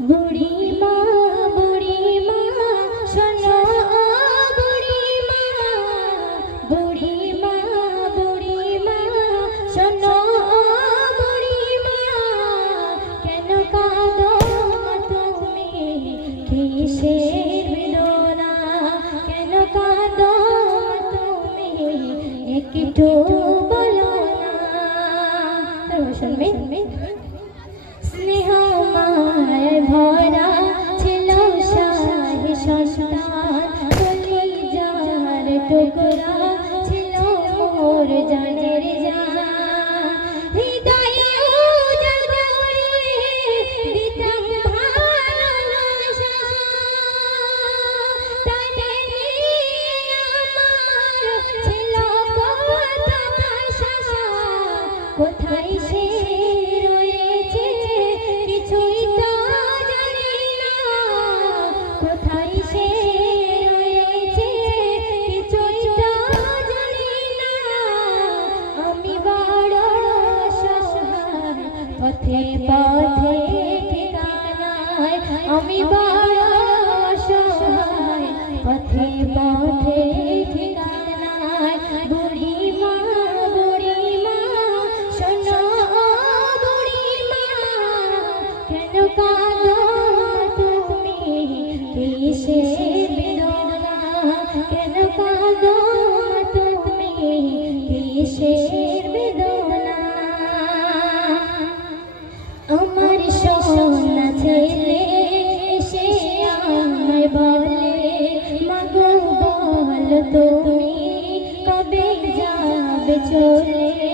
乗り回 শেষের বেদনা। আমার সোনা ছেলে সে আমায় বলে মাগো বল তুমি কবে যাবে চলে?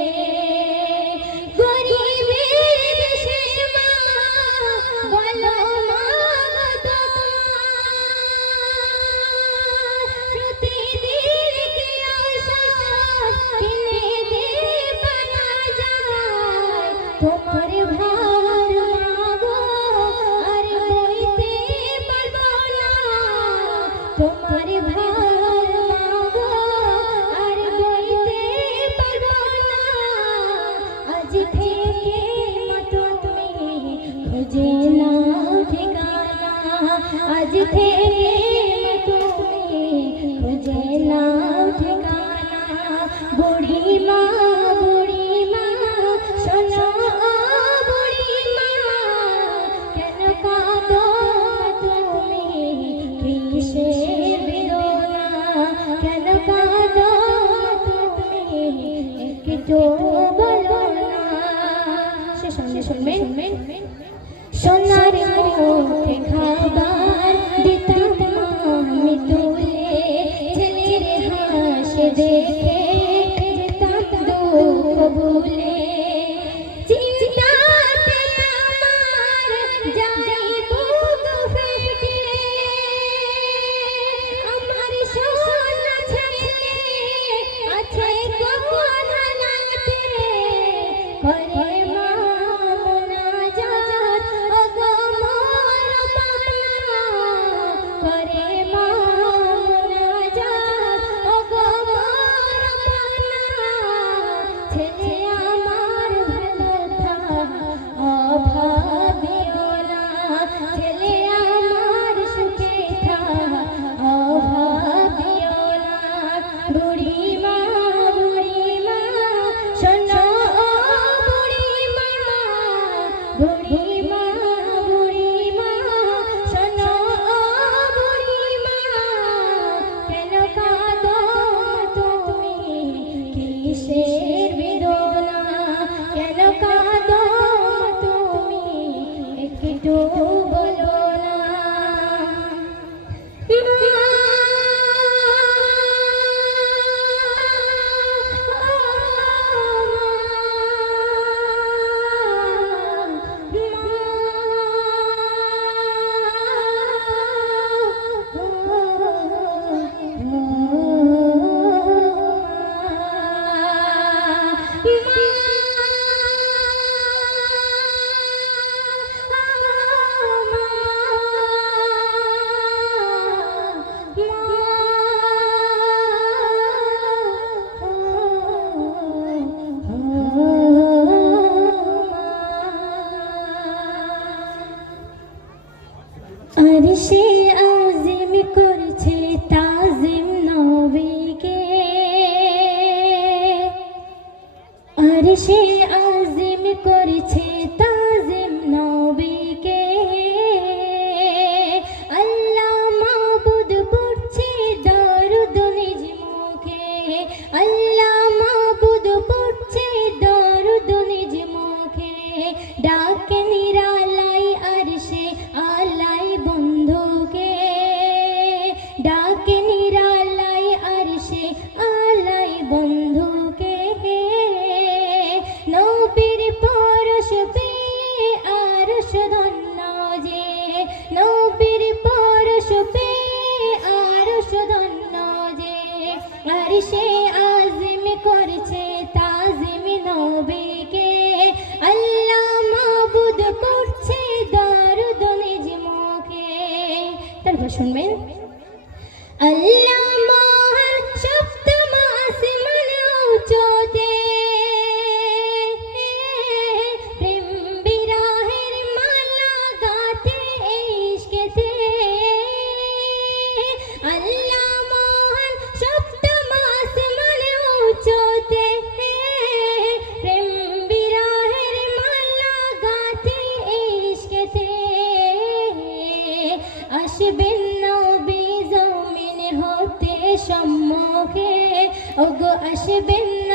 সাথে সম্মুখে ওগো আসবেন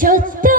সত্তর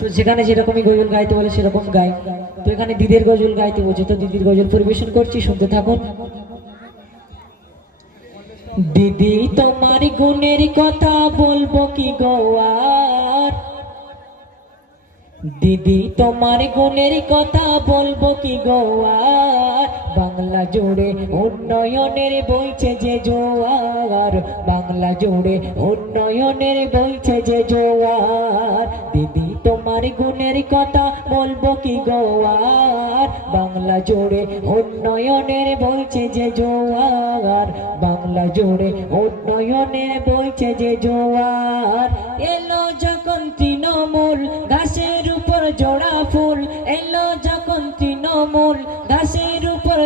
তো যেখানে যেরকমই গজল গাইতে বলে সেরকম গাই। তো এখানে দিদির গজল গাইতে বলছে, তো দিদির গজল পরিবেশন করছি, শুনতে থাকুন। দিদি, তোমার গুণের কথা বলব কি গোয়ার দিদি, তোমার গুণের কথা বলব কি গোয়ার বাংলা জুড়ে উন্নয়নের বইছে যে জোয়ার। বাংলা জুড়ে উন্নয়নের বইছে যে জোয়ার। দিদি, তোমার গুণের কথা বলব কি গোয়ার? বাংলা জুড়ে উন্নয়নের বইছে যে জোয়ার। বাংলা জুড়ে উন্নয়নের বইছে যে জোয়ার।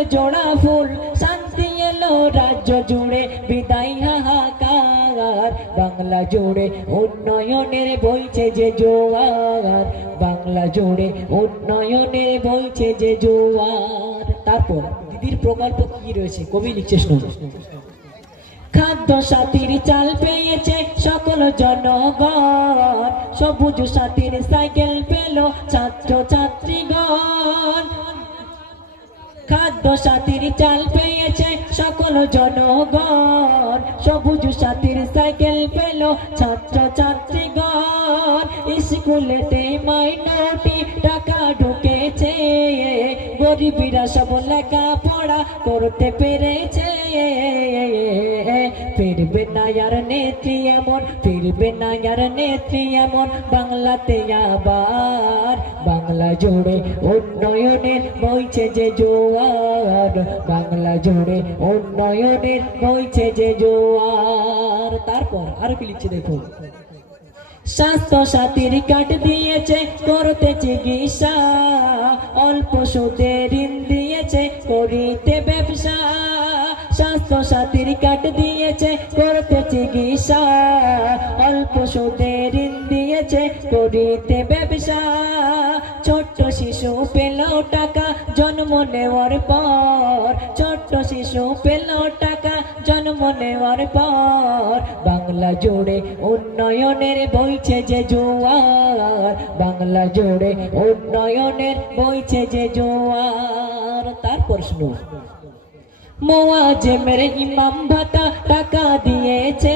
জোড়া ফুল, শান্তি এলো রাজ্য জুড়ে, বিদায় হাহাকার। বাংলা জুড়ে উন্নয়নের বইছে যে জোয়ার। বাংলা জুড়ে উন্নয়নের বইছে যে জোয়ার। তারপর, দিদির প্রকল্প কি রয়েছে? কবি লিখছে শুনুন। খাদ্য সাথীর চাল পেয়েছে সকল জনগণ। সবুজ সাথীর সাইকেল পেল ছাত্র ছাত্রীগণ খাদ্য সাথীর চাল পেয়েছে, সকল জনগণ। সবুজ সাথীর সাইকেল পেল ছাত্র ছাত্রীগণ স্কুলেতে মাইনটি টাকা ঢুকেছে, গরিবীরা সব লেখা পড়া করতে পেরেছে। ফিরবে না আর নেত্রী এমন, ফিরবে না আর নেত্রী এমন, বাংলাতে আবার বাংলা জুড়ে উন্নয়নের বইছে যে জোয়ার, বাংলা জুড়ে উন্নয়নের বইছে যে জোয়ার। তারপর আরও কি লিখছে দেখুন স্বাস্থ্য সাথীর কাট দিয়েছে, করতে চিকিৎসা, অল্প সুদে ঋণ দিয়েছে, করিতে ব্যবসা। স্বাস্থ্য সাথীর কাট দিয়েছে, করতে চিকিৎসা। অল্প সুদে ঋণ দিয়েছে, করিতে ব্যবসা। ছোট্ট শিশু পেল টাকা, জন্ম নেওয়ার পর। ছোট্ট শিশু পেল টাকা, জন্ম নেওয়ার পর। বাংলা জুড়ে উন্নয়নের বইছে যে জোয়ার। বাংলা জুড়ে উন্নয়নের বইছে যে জোয়ার। তারপর শুনুন। মোয়াজেমের ইমাম ভাতা টাকা দিয়েছে।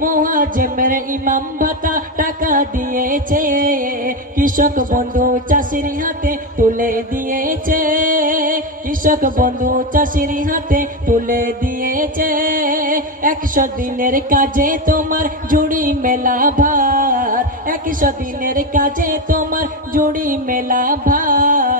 মোয়াজেমের ইমাম ভাতা টাকা দিয়েছে। কৃষক বন্ধু চাষির হাতে তুলে দিয়েছে। কৃষক বন্ধু চাষির হাতে তুলে দিয়েছে। একশো দিনের কাজে তোমার জুড়ি মেলা ভার। একশো দিনের কাজে তোমার জুড়ি মেলা ভার।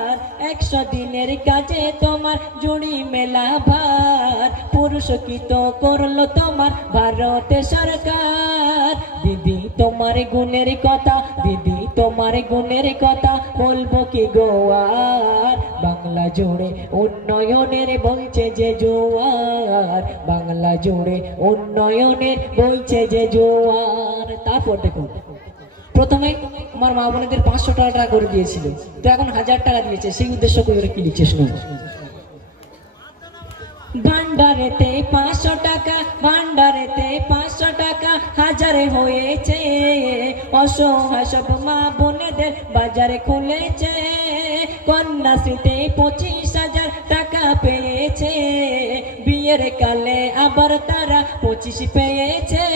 একশো দিনের কাজে তোমার জুড়ি মেলা ভার। পুরস্কৃত করল তোমার ভারতে সরকার? দিদি, তোমার গুণের কথা, দিদি, তোমার গুণের কথা বলব কি গোয়ার বাংলা জুড়ে উন্নয়নের বলছে যে জোয়ার। বাংলা জুড়ে উন্নয়নের বলছে যে জোয়ার। তারপর দেখুন প্রথমে আমার মা বোনেদের পাঁচশো টাকা করে দিয়েছিল। তো এখন হাজার টাকা দিয়েছে, সেই উদ্দেশ্য করে কি লিখছে শুনুন। ভান্ডারেতে পাঁচশো টাকা, ভান্ডারেতে পাঁচশো টাকা হাজারে হয়েছে। অসহায় সব মা বোনেদের বাজারে খুলেছে। কন্যাশ্রীতে পঁচিশ হাজার টাকা পেয়েছে। বিয়ের কালে আবার তারা পঁচিশ পেয়েছে।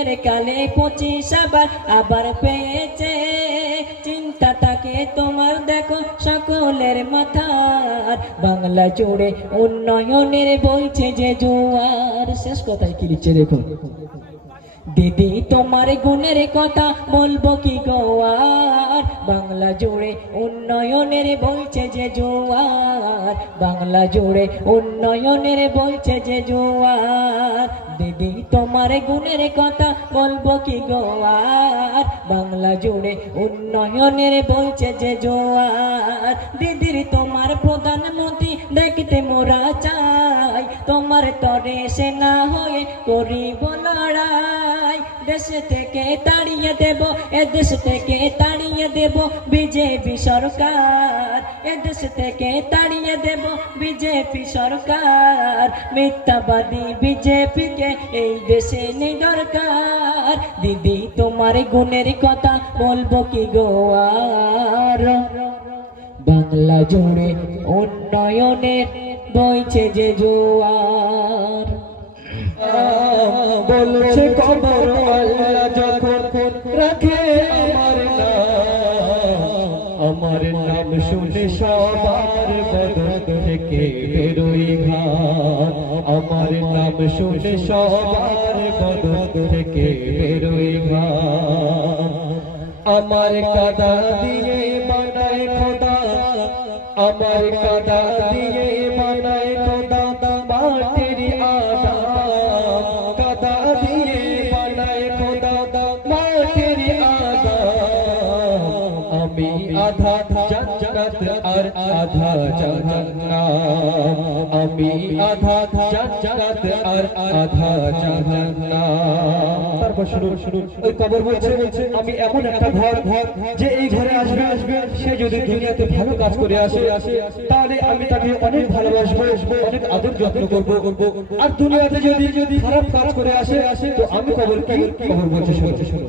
বিয়ের কালে পঁচিশ আবার আবার পেয়েছে। চিন্তাটাকে তোমার দেখো সকলের মাথার। বাংলা জুড়ে উন্নয়নের বলছে যে জোয়ার। শেষ কথায় কি লিখছে দেখুন? দিদি, তোমার গুণের কথা বলব কি গোয়ার বাংলা জুড়ে উন্নয়নের বলছে যে জোয়ার। বাংলা জুড়ে উন্নয়নের বলছে যে জোয়ার। দিদি, তোমার গুণের কথা বলব কি গোয়ার বাংলা জুড়ে উন্নয়নের বলছে যে জোয়ার। দিদির তোমার প্রধানমন্ত্রী দেখতে মোরা চাই, তোমার তরে সে না হয়ে করিব লড়াই। দেশ থেকে তাড়িয়ে দেব, এ দেশ থেকে তাড়িয়ে দেব বিজেপি সরকার। এ দেশ থেকে তাড়িয়ে দেব বিজেপি সরকার। মিথ্যাবাদী বিজেপিকে এই দেশে নেই দরকার। দিদি, তোমার গুণের কথা বলব কি গোয়ার বাংলা জুড়ে উন্নয়নের বইছে যে জোয়ার। বলছে কবর যখন রাখে আমার নাম আমার নাম শুনে সবার বদন থেকে বেরোই ঘাত আমার নাম শুনে সবার বদন থেকে বেরোই ঘাম। আমার কাদা দিয়ে বানায় খোদা। আমার কাদা দিয়ে আমি আধা জান্নাত আর আধা জাহান্নাম তারপর শুরু শুরু ওই কবর বলছে, আমি এমন একটা ঘর ঘর যে এই ঘরে আসবে আসবে সে যদি দুনিয়াতে ভালো কাজ করে আসে, তাহলে আমি তাকে অনেক ভালোবাসবো, অনেক আদর যত্ন করব। করব আর দুনিয়াতে যদি যদি খারাপ কাজ করে আসে আসে তো আমি কবর কি? কবর বলছে শুনো শুনো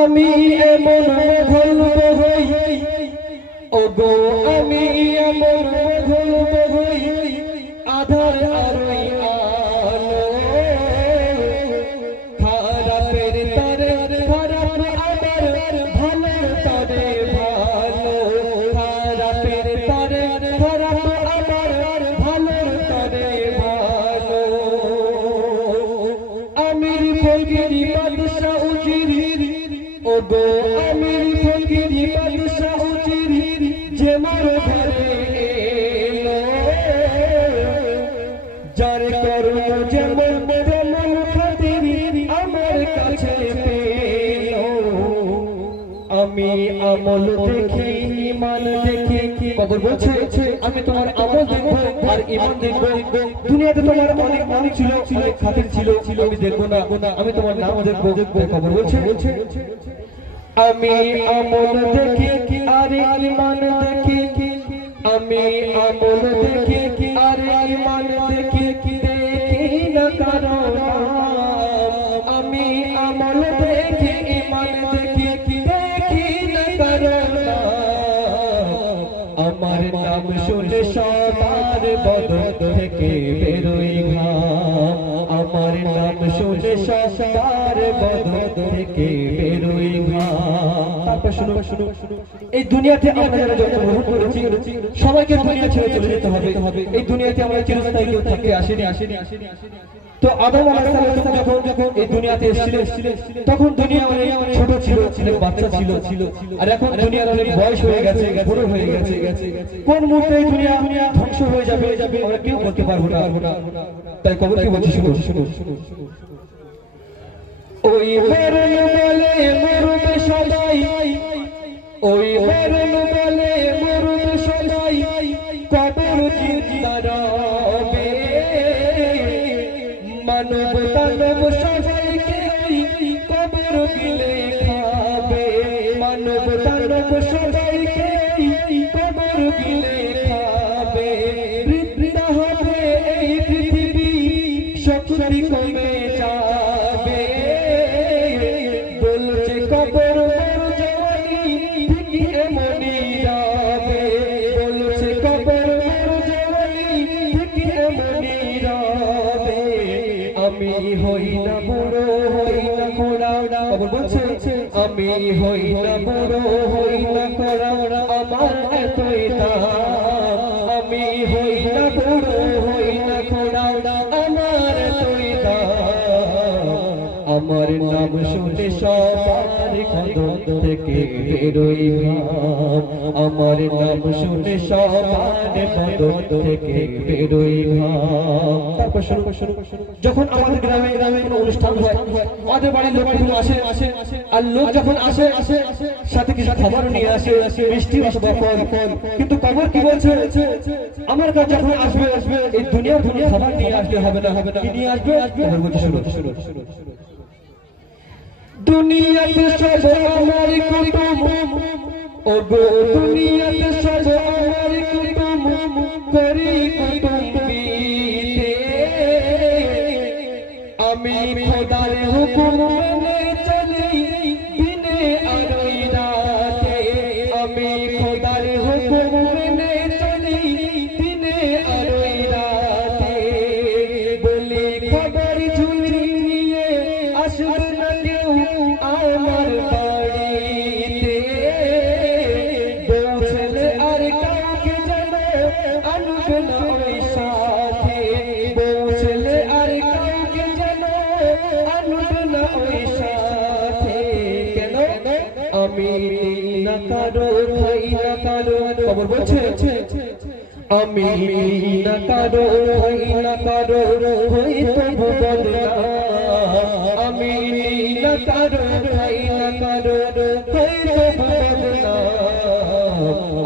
আমি এমন হই ও গো আমি এমন ভুলব হই, আধার আরই আলো। খারাপের তরে, খারাপ আমার ভালো তরে ভালো। খারাপের তরে, খারাপ আমার ভালো তরে ভালো। আমির ফকিরি বাদশা উজির ও গো আমল দেখি ইমান দেখি, কবর বলছে, আমি তোমার আমল দেখব আর ইমান দেখব। দুনিয়াতে তোমার অনেক মানুষ ছিল, অনেক খাতির ছিল ছিল আমি দেখব না, আমি তোমার নাম দেখব। কবর বলছে বলছে আমি আমল দেখি আর ইমান দেখি, আমি আমল দেখি এই দুনিয়াতে আমরা যারা জন্মগ্রহণ করেছি, সবাইকে দুনিয়া ছেড়ে চলে যেতে হবে। এই দুনিয়াতে আমরা চিরস্থায়ী কেউ থাকতে আসেনি আসেনি আসেনি তো আদম আলাইহিস যখন যখন এই দুনিয়াতে এসেছিলেন, তখন দুনিয়া অনেক ছোট ছিল ছিল বাচ্চা ছিল। ছিল আর এখন দুনিয়ার অনেক বয়স হয়ে গেছে, বড় হয়ে গেছে। কোন মুহূর্তে এই দুনিয়া ধ্বংস হয়ে যাবে, আমরা কেউ বলতে পারব না। তাই কবর কি বলছি শুনো শুনো ওই হরণ বলে মরবে সদাই ওই হরণ বলে মরবে সদাই কবর জিন্দা হই নাম শুনে সবার কদম থেকে বেরোই ঘাম। আমার নাম শুনে সবার কদম থেকে বেরোই ঘাম। তারপর শুরু শুরু যখন আমাদের গ্রামে গ্রামে অনুষ্ঠান হয় আমাদের বাড়ির লোকগুলো আসে আসে আর লোক যখন আসে আসে সাথে কিছু খাবার নিয়ে আসে মিষ্টি আসবে কিন্তু খবর কি বলছে? আমার কাছে যখন আসবে আসবে এই দুনিয়া দুনিয়া খাবার নিয়ে আসতে হবে না। হবে না নিয়ে আসবে? বলছে শুনো শুনো শুনো দুনিয়াতে সব আমার কুটুম। ও গো দুনিয়াতে সব আমার কুটুম। করি কুটুম বিতে আমি খোদার হুকুম মেনে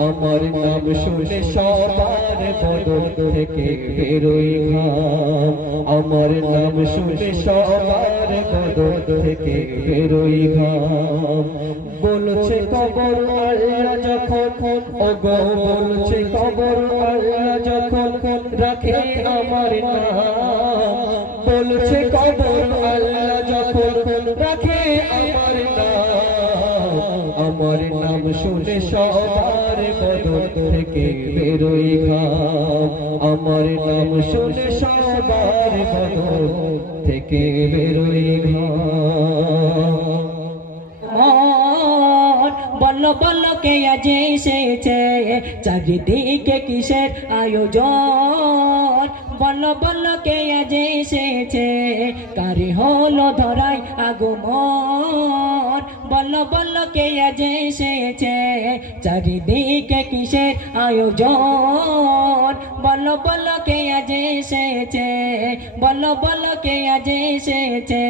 আমার নাম শুনে সবার বদন থেকে বেরোই ঘাম আমার নাম শুনে সবার বদন থেকে বেরোই ঘাম বলছে কবর আল্লাহ যখন, ওগো বলছে কবর আল্লাহ যখন, রাখে আমার নাম। বলছে কবর শুনে সবার বদন থেকে বেরোই ঘাম। আমার নাম শুনে সবার বদন থেকে বেরোই ঘাম। মন বল বল কে আজ এসেছে? চারিদিকে কিসের আয়োজন? বল বল কে আজ এসেছে? কারে হলো ধরাই আগমন? বল বল কে আজ এসেছে? চারিদিকে কিসের আয়োজন? বল বল কে আজ এসেছে? বল বল কে আজ এসেছে?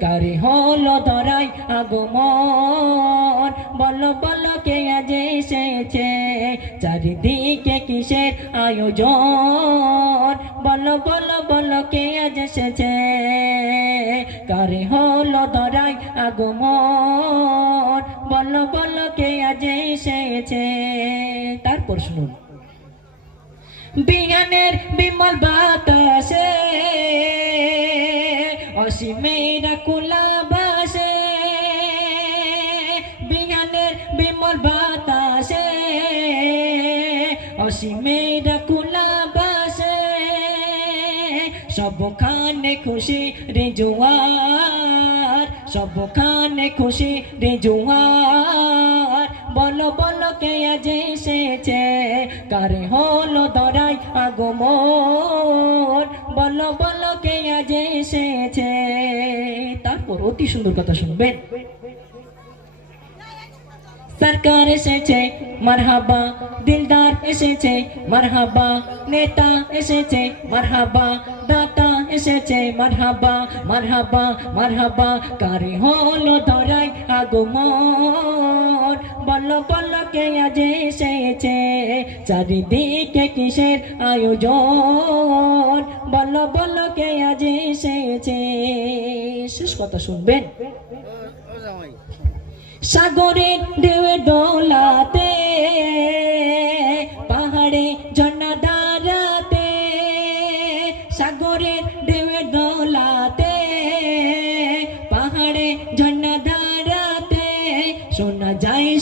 কারে হলো ধরাই আগমন? বল বল কে আজ এসেছে? চারিদিকে কিসের আয়োজন? বল বল বল কে আজ এসেছে? কারে হলো ধরাই আগমন। বল বল, কে আজ এসেছে? তারপর শুনুন। বিজ্ঞানের বিমল বাতাসে অসীমেরা কুলা বাসে বিজ্ঞানের বিমল বাতাসে অসীমেরা খুশি রিজুয়ার সবখানে খুশি রিজুয়ার বলো বলো কে আজ এসেছে? কারে হলো দরাই আগমন? বলো বলো কে আজ এসেছে? তারপর অতি সুন্দর কথা শুনবেন। সরকার এসেছে, মারহাবা, দিলদার এসেছে, মারহাবা, নেতা এসেছে, মারহাবা, দাতা এসেছে, মারহাবা মারহাবা মারহাবা। কারে হলো ধরাই আগমন? বল বল, কে আজ এসেছে? চারিদিকে কিসের আয়োজন? বল বল, কে আজ এসেছে? শেষ কথা শুনবেন। সাগরের ঢেউয়ে দোলাতে পাহাড়ে ঝর্ণা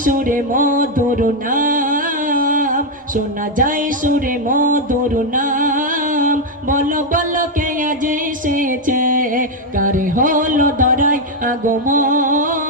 সুরে মধুর নাম। শোনা যায় সুরে মধুর নাম। বলো বলো কে আজ এসেছে? কারে হলো ধরাই আগমন?